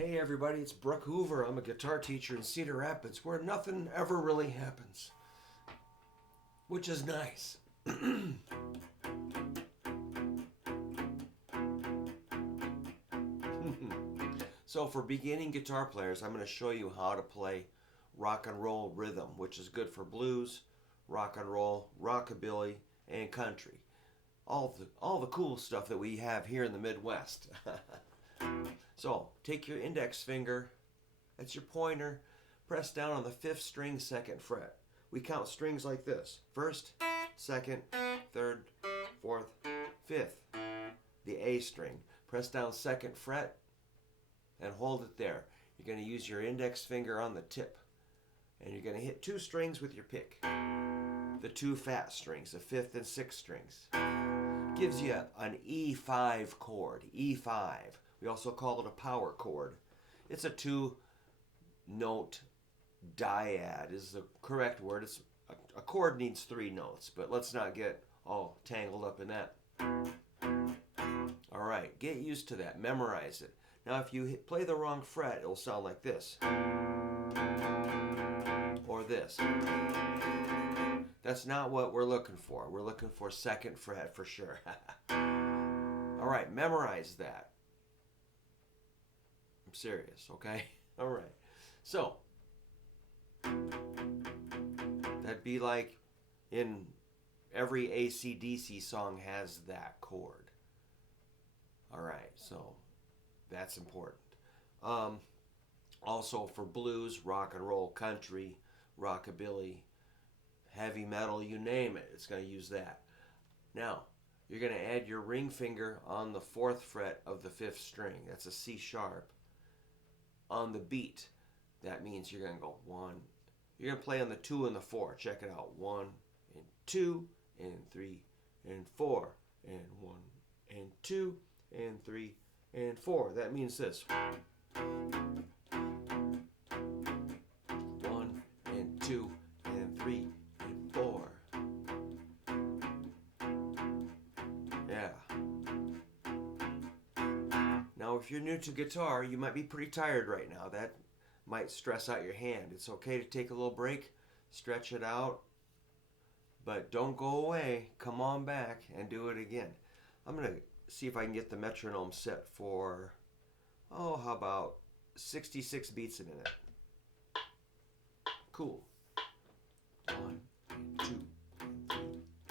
Hey everybody, it's Brook Hoover. I'm a guitar teacher in Cedar Rapids where nothing ever really happens, which is nice. So for beginning guitar players, I'm going to show you how to play rock and roll rhythm, which is good for blues, rock and roll, rockabilly, and country. All the cool stuff that we have here in the Midwest. So take your index finger, that's your pointer, press down on the 5th string, 2nd fret. We count strings like this: 1st, 2nd, 3rd, 4th, 5th. The A string. Press down 2nd fret and hold it there. You're going to use your index finger on the tip, and you're going to hit 2 strings with your pick. The 2 fat strings, the 5th and 6th strings. Gives you an E5 chord, E5. We also call it a power chord. It's a 2-note dyad is the correct word. A chord needs 3 notes, but let's not get all tangled up in that. All right, get used to that. Memorize it. Now, if you play the wrong fret, it'll sound like this. Or this. That's not what we're looking for. We're looking for 2nd fret for sure. All right, memorize that. I'm serious, okay? All right. So, that'd be like in every AC/DC song has that chord. All right, so that's important. Also for blues, rock and roll, country, rockabilly, heavy metal, you name it, it's going to use that. Now, you're going to add your ring finger on the 4th fret of the 5th string. That's a C sharp. On the beat, that means you're going to go 1. You're going to play on the 2 and the 4. Check it out. 1 and 2 and 3 and 4 and 1 and 2 and 3 and 4. That means this. 1 and 2 and 3 and 4. Yeah. Now, if you're new to guitar, you might be pretty tired right now. That might stress out your hand. It's okay to take a little break, stretch it out, but don't go away. Come on back and do it again. I'm going to see if I can get the metronome set for, how about 66 beats a minute. Cool. 1 and 2 and 3.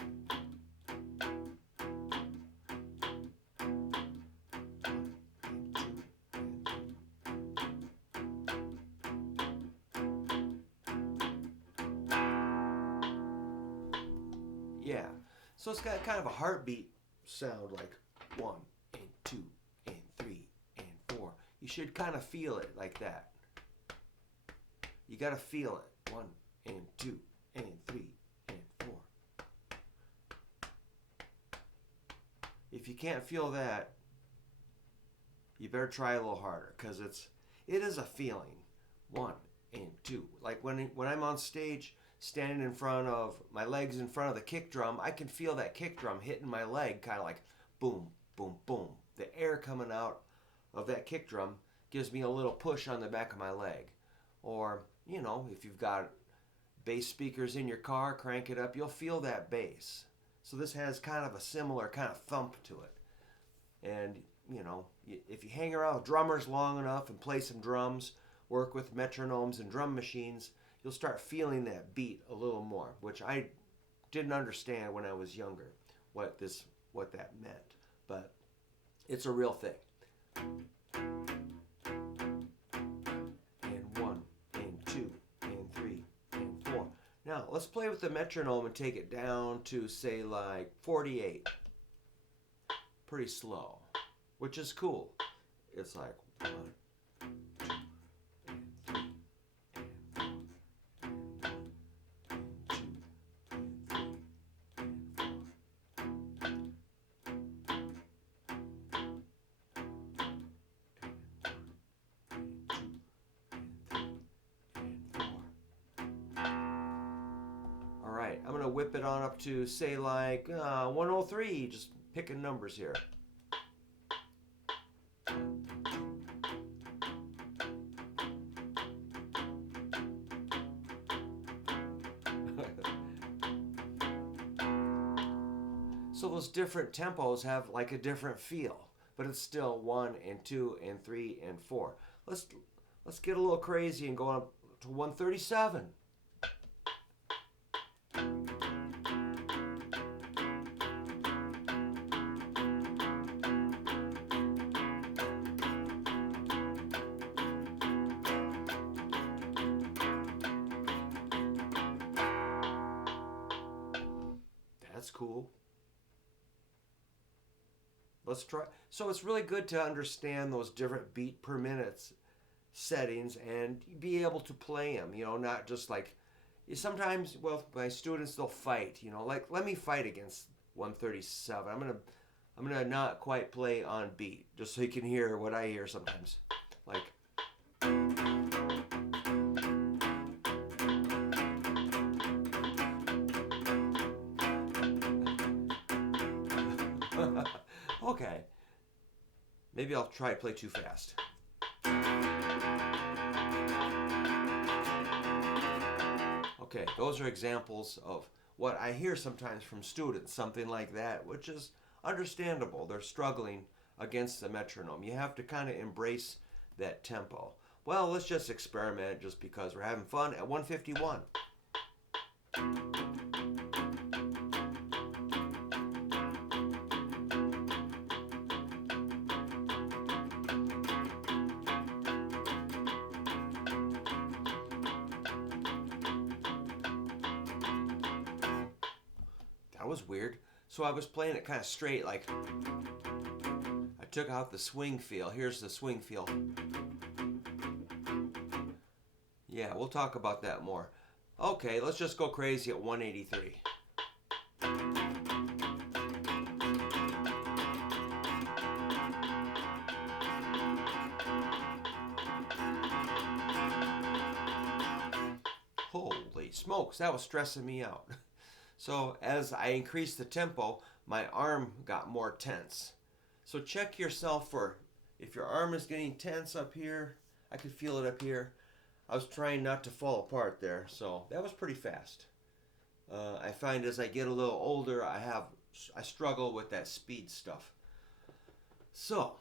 Yeah, so it's got kind of a heartbeat sound, like 1 and 2 and 3 and 4. You should kind of feel it like that. You got to feel it. 1 and 2 and 3 and 4. If you can't feel that, you better try a little harder, because it is a feeling. 1 and 2. Like when I'm on stage, standing in front of my legs in front of the kick drum, I can feel that kick drum hitting my leg, kind of like boom, boom, boom. The air coming out of that kick drum gives me a little push on the back of my leg. Or, if you've got bass speakers in your car, crank it up, you'll feel that bass. So this has kind of a similar kind of thump to it. And, if you hang around with drummers long enough and play some drums, work with metronomes and drum machines, you'll start feeling that beat a little more, which I didn't understand when I was younger, what that meant. But it's a real thing. And 1 and 2 and 3 and 4. Now, let's play with the metronome and take it down to, say, like 48. Pretty slow, which is cool. It's like 1, 2, and 3. I'm going to whip it on up to, say, like 103, just picking numbers here. So those different tempos have like a different feel, but it's still 1 and 2 and 3 and 4. Let's get a little crazy and go up to 137. That's cool. Let's try. So it's really good to understand those different beat per minutes settings and be able to play them, not just like sometimes, well, my students, they'll fight, like let me fight against 137. I'm gonna not quite play on beat just so you can hear what I hear sometimes. Like okay. Maybe I'll try to play too fast. Okay, those are examples of what I hear sometimes from students, something like that, which is understandable. They're struggling against the metronome. You have to kind of embrace that tempo. Well, let's just experiment just because we're having fun at 151. That was weird. So I was playing it kind of straight, like I took out the swing feel. Here's the swing feel. Yeah, we'll talk about that more. Okay, let's just go crazy at 183. Holy smokes, that was stressing me out. So as I increased the tempo, my arm got more tense. So check yourself for if your arm is getting tense up here. I could feel it up here. I was trying not to fall apart there, so that was pretty fast. I find as I get a little older, I struggle with that speed stuff. So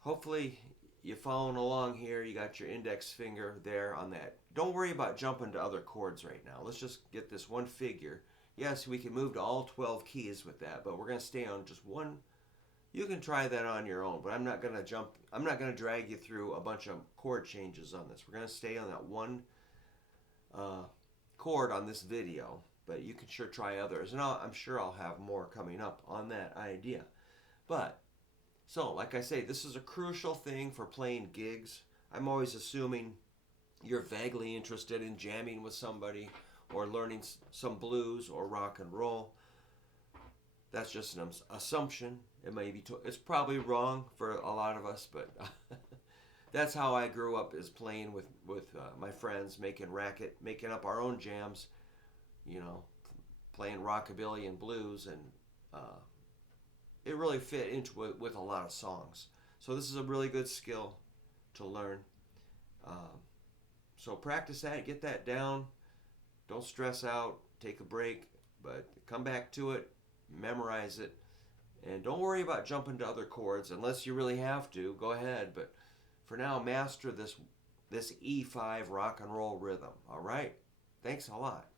hopefully you're following along here. You got your index finger there on that. Don't worry about jumping to other chords right now. Let's just get this one figure. Yes, we can move to all 12 keys with that, but we're going to stay on just one. You can try that on your own, but I'm not going to drag you through a bunch of chord changes on this. We're going to stay on that one chord on this video, but you can sure try others, and I'm sure I'll have more coming up on that idea. But, so, like I say, this is a crucial thing for playing gigs. I'm always assuming you're vaguely interested in jamming with somebody or learning some blues or rock and roll. That's just an assumption. It's probably wrong for a lot of us, but that's how I grew up, is playing with my friends, making racket, making up our own jams, playing rockabilly and blues, and it really fit into it with a lot of songs. So this is a really good skill to learn. So practice that, get that down. Don't stress out, take a break, but come back to it, memorize it, and don't worry about jumping to other chords unless you really have to. Go ahead, but for now, master this E5 rock and roll rhythm. All right? Thanks a lot.